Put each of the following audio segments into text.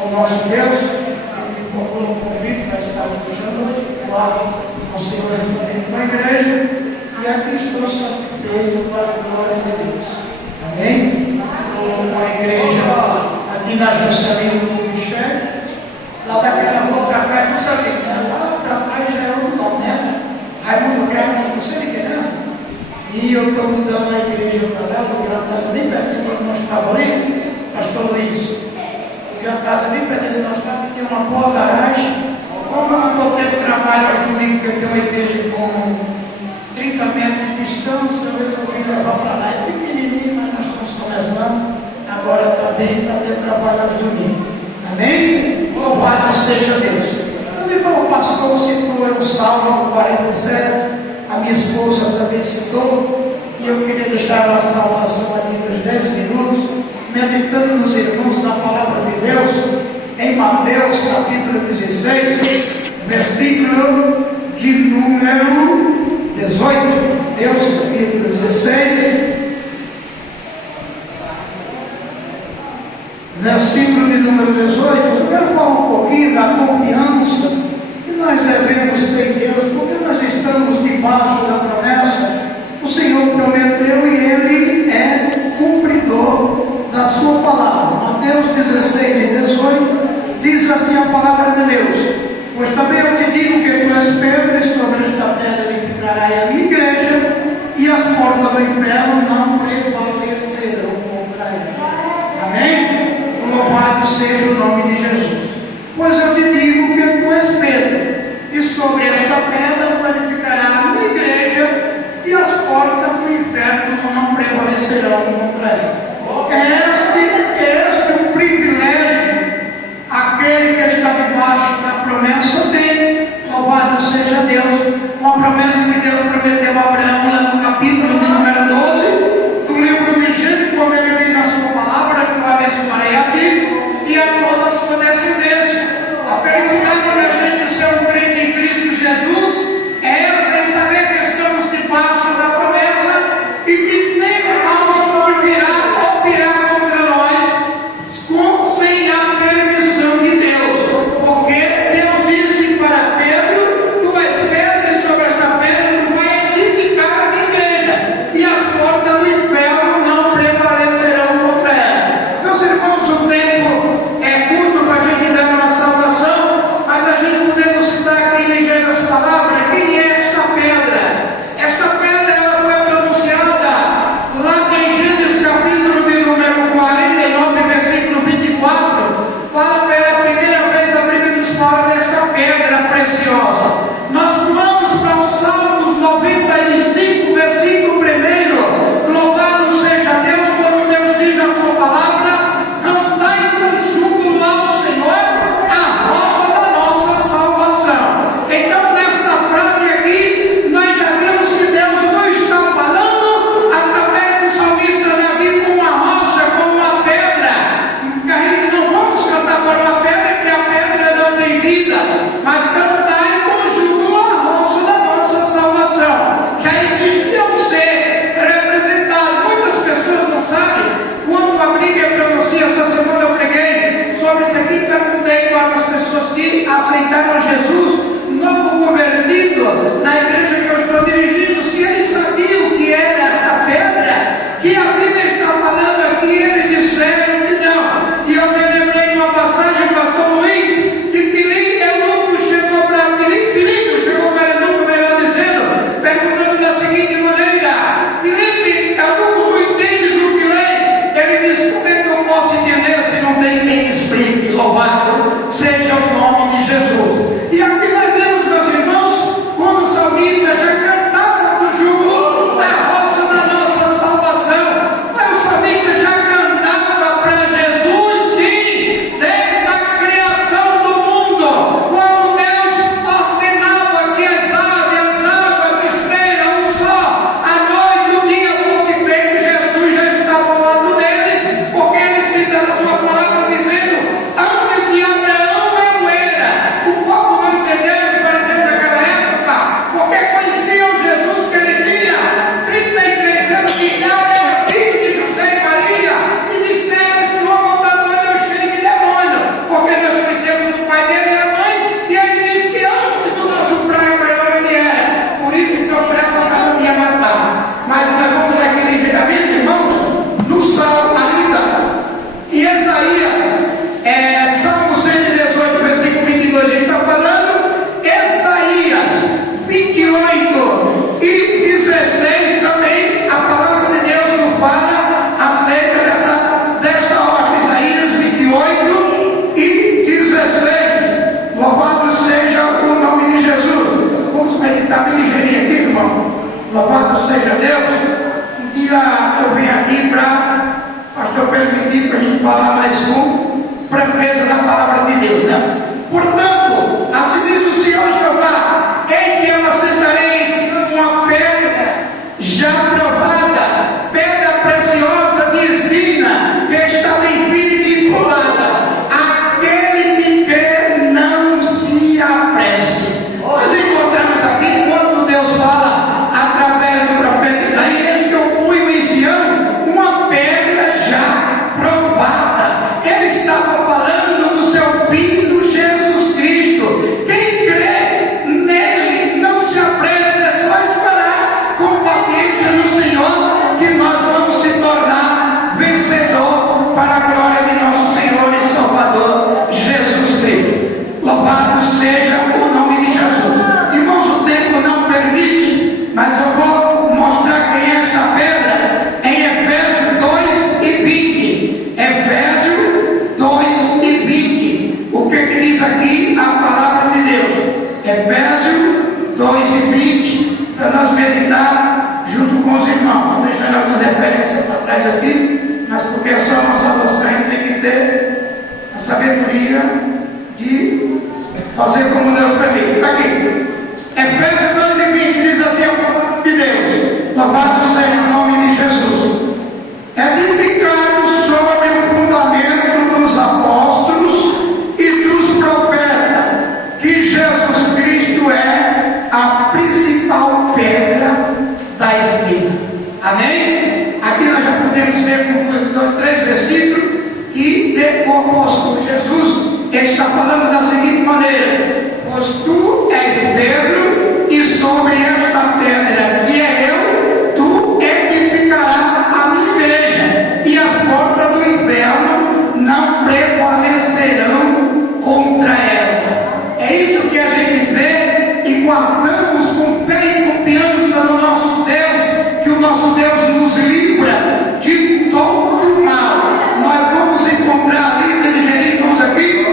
ao nosso Deus, que me procurou um convite para estar hoje à noite, claro, ao Senhor juntamente com a igreja, e aqui estou satisfeito para a glória de Deus. Amém? Com a igreja aqui na Juscelino do Michel, lá daquela rua para cá, não sabia, lá para trás já é o nome, né? Raimundo Guerra, não sei de que não. E eu estou mudando a igreja para lá, porque é uma casa bem pertinho, quando nós estávamos ali, pastor Luiz. Porque a casa bem pertinho de nós estávamos, tem uma boa garagem. Como eu não estou tendo trabalho aos domingos, que eu tenho uma igreja com 30 metros de distância, eu resolvi levar para lá. É pequenininho, mas nós estamos começando. Agora está bem para ter trabalho aos domingos. Amém? Louvado seja Deus. O irmão pastor citou o Salmo 47, a minha esposa também citou, e eu queria deixar uma salvação aqui nos 10 minutos, meditando nos irmãos na palavra de Deus, em Mateus capítulo 16, versículo de número 18. Mateus capítulo 16, versículo de número 18, eu quero falar um pouquinho da confiança que nós devemos ter em Deus, porque nós estamos debaixo da promessa. O Senhor prometeu e Ele é cumpridor da sua palavra. Mateus 16 e 18 diz assim a palavra de Deus: pois também eu te digo que tu és Pedro, e sobre esta pedra edificará a minha igreja, e as portas do inferno não prevalecerão contra ela. Amém? Louvado seja o nome de Jesus. Pois eu te digo que tu és Pedro, e sobre esta pedra tu edificará a minha igreja, e as portas do inferno não prevalecerão contra ela. Este é o privilégio, aquele que está debaixo da promessa tem. Louvado seja Deus. Uma promessa que Deus prometeu a Abraão lá no capítulo de número 12 do livro de Gênesis, quando ele diz na sua palavra que eu abençoarei a ti e a toda a sua descendência. A felicidade da gente ser um crente em Cristo Jesus é essa, em saber que estamos debaixo da promessa e que nem mal sobrevirá ou virá contra nós, está bem ligeirinho aqui, irmão. Louvado seja Deus. Um dia eu venho aqui para pastor permitir para a gente falar mais com franqueza da palavra de Deus, né? Portanto, assim diz o Senhor Jeová: em que eu aceitarei uma pedra já provada, pedra preciosa de esquina, que está bem firme e colada. Aquele que crê não se apresse. Nós encontramos aqui, quando Deus fala através do profeta Isaías, que eu fui em Sião uma pedra já provada. Ele estava falando do seu Filho Jesus Cristo. Quem crê nele não se apresse, é só esperar com paciência no Senhor, que nós vamos se tornar vencedor para a glória de nosso Senhor e Salvador Jesus Cristo. Louvado seja o nome de Jesus. Irmãos, o tempo não permite, mas eu vou mostrar quem é esta pedra em Efésios 2 e 20. Efésios 2 e 20. O que diz aqui a palavra de Deus? Efésios 2 e 20, para nós meditar junto com os irmãos. Estou deixando algumas referências para trás aqui, mas porque é só uma salvação, a gente tem que ter a sabedoria de fazer como Deus permite. Está aqui. Efésios 2 e 20 diz assim a palavra de Deus: louvado seja o nome de Jesus. Edificado sobre o fundamento dos apóstolos e dos profetas, que Jesus Cristo é a principal pedra da esquina. Amém? Aqui nós já podemos ver com 3 versículos que o apóstolo Jesus está falando da seguinte maneira: pois tu és Pedro, e sobre esta pedra que é eu, tu edificarás a minha igreja, e as portas do inferno não prevalecerão contra ela. É isso que a gente vê e guardamos com fé e confiança no nosso Deus, que o nosso Deus nos livra de todo o mal. Nós vamos encontrar ali, irmãos, aqui,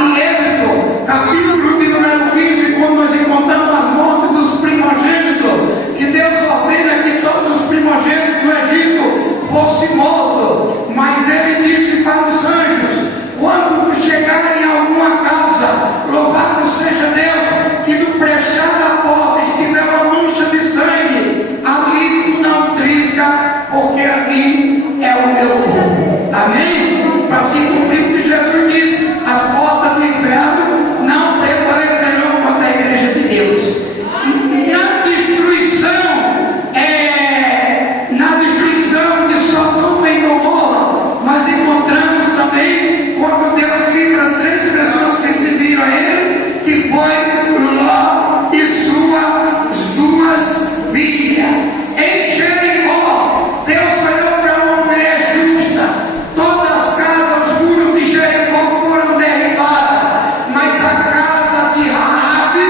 em Êxodo, capítulo de número 15, quando nós encontramos a morte dos primogênitos, que Deus ordena que todos os primogênitos do Egito fossem mortos, mas ele disse para os anjos: quando chegarem a alguma casa, louvado seja Deus, que no brechar da porta estiver uma mancha de sangue, ali tu não trisca, porque ali é o meu povo. Amém? Para se cumprir o que Jesus disse: as portas do inferno não prevalecerão contra a igreja de Deus. Na destruição de Sodoma e Gomorra, nós encontramos também quando Deus livra 3 pessoas que se viram a ele, que foi Ló e suas 2 filhas. Em Jericó, Deus olhou para uma mulher justa. Todas as casas, os muros de Jericó foram derribadas, mas a casa de Raabe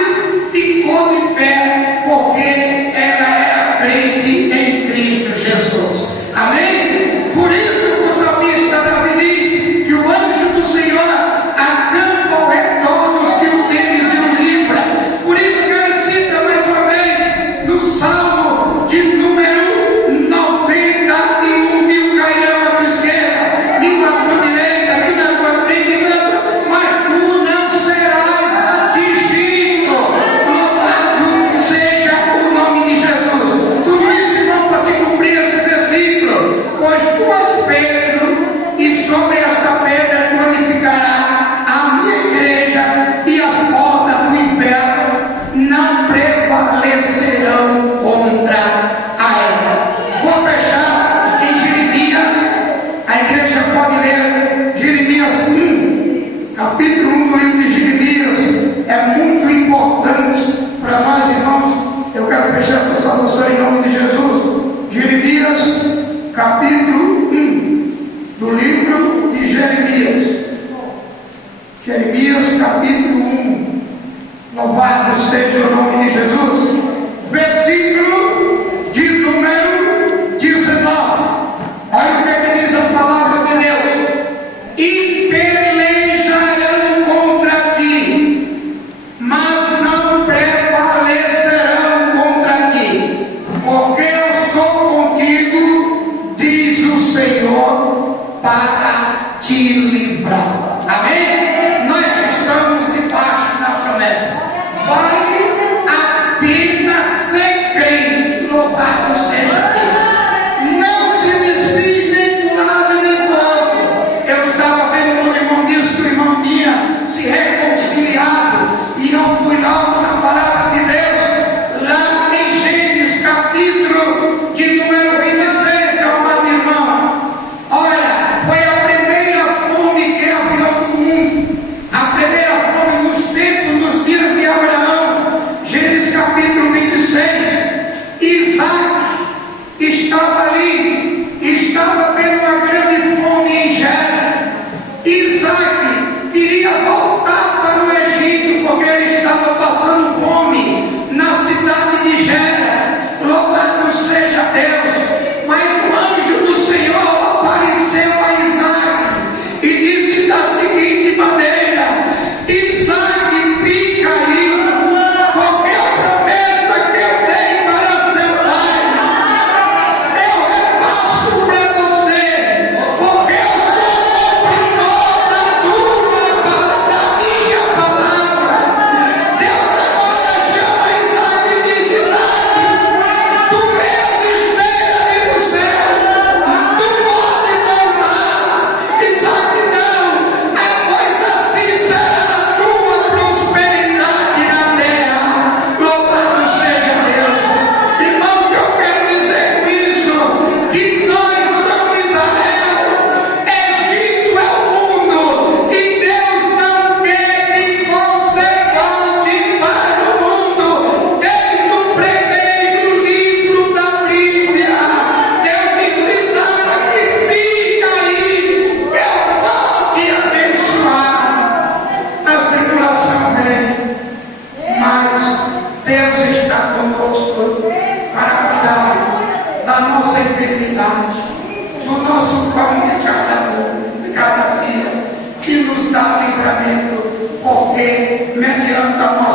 ficou de pé, porque ela era crente em Cristo Jesus. Amém? Por isso o salmista Davi diz que o anjo do Senhor acampa ao redor dos que o temes e o livra. Por isso que ele cita mais uma vez no Salmo de número 91: mil cairão à tua esquerda, 1000 à tua direita, 1000 à tua frente, mas tu não serás atingido. Louvado seja o nome de Jesus. Tudo isso, irmão, para se cumprir esse versículo: pois tu és Pedro, e sobre esta pedra tu edificarás a minha igreja, e as portas do inferno não prevalecerão contra ela. Vou fechar em Jeremias. A igreja pode ler Jeremias 1, capítulo 1 do livro de Jeremias. É muito importante para nós, irmãos. Eu quero fechar essa salvação em nome de Jesus. Jeremias, capítulo 1 do livro de Jeremias. Jeremias, capítulo 1. Louvado seja o nome de Jesus. Versículo de número 19. Olha o que diz a palavra de Deus: e pelejarão contra ti, mas não prevalecerão. queria voltar para o Egito, porque ele estava passando fome na cidade de Gera. Louvado seja Deus. Mas o anjo do Senhor apareceu a Isaac e disse da seguinte maneira: Isaac, fica aí, porque a promessa que eu dei para seu pai, eu repasso para você, porque eu sou cumpridor da minha palavra. Deus agora chama Isaac e diz: Isaac, tu mesmo espera no céu, tu pode voltar. Isaac, não, pois assim será a tua prosperidade na terra. Louvado seja Deus. Irmão, que eu quero dizer com isso, que nós somos Israel, Egito é o mundo, e Deus não quer que você volte para o mundo. Desde o primeiro livro da Bíblia, Deus disse: Isaac, fica aí, que eu vou te abençoar. As tribulações vêm, mas Deus está conosco para cuidar da nossa enfermidade, do nosso pão de cada dia, que nos dá livramento, porque mediante a nossa